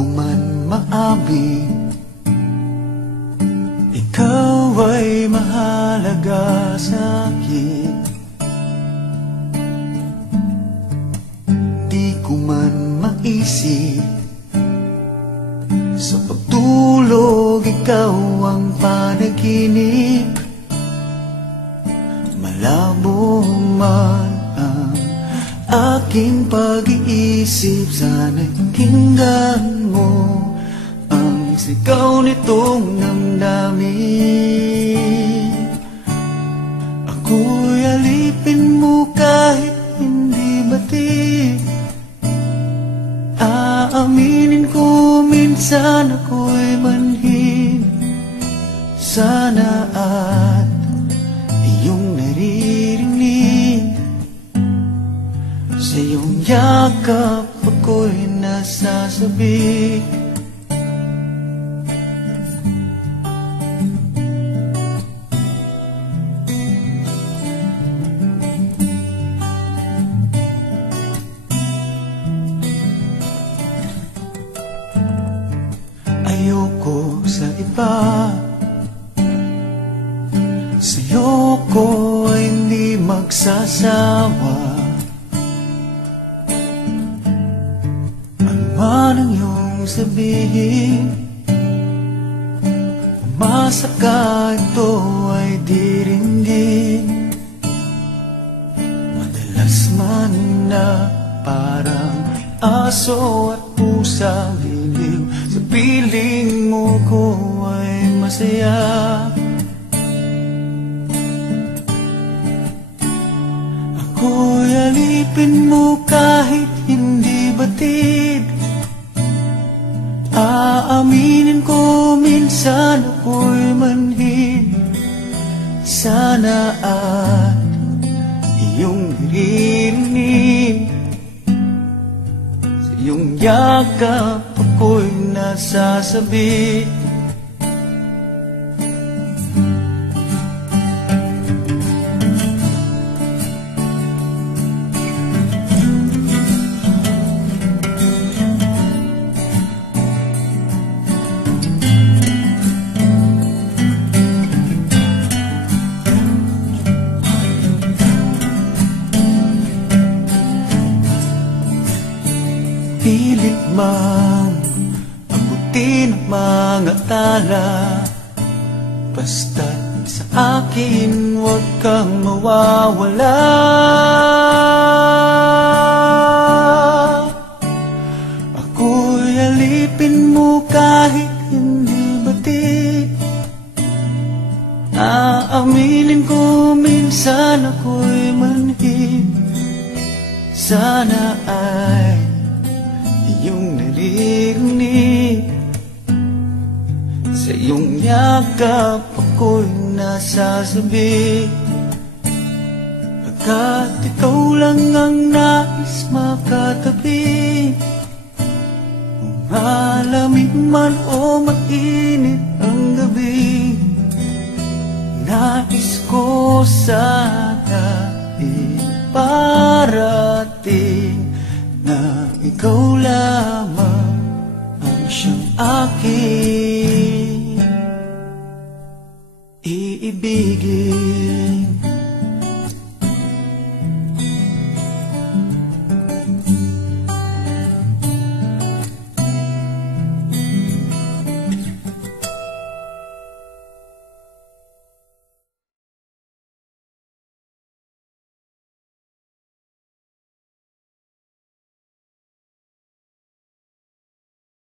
ko man maamin, ikaw ay mahalaga sa'kin. Di ko man maisip, sa pagtulog ikaw ang panaginip. Malabo man ang aking pag-iisip, sana'y pakinggan mo ang sigaw nitong damdamin. Ako'y alipin mo kahit hindi batid. Aaminin ko minsan ako'y manhin. Sana at iyong naririnig, sa iyong yakap ako'y nasasabik. Ayoko sa iba, sa'yo ko ay hindi magsasawa. Ano man ang iyong sabihin, umasa ka ito ay diringgin. Madalas man na parang aso at pusang giliw, sa piling mo ko ay masaya. Ako'y alipin mo kahit hindi batid. Aaminin ko minsan ako'y manhin. Sana at iyong naririnig, sa iyong yakap ako'y nasasabi. Pilit mang abutin ang mga tala, basta't sa akin huwag kang mawawala. Ako'y alipin mo kahit hindi batid. Aaminin ko minsan ako'y manhid. Sana ay iyong naririnig, sa iyong yakap ako'y nasasabi. Pagkat ikaw lang ang nais makatabi, malamig man o mainit ang gabi, nais ko sana iparating na ikaw lamang ang siyang aking iibigin.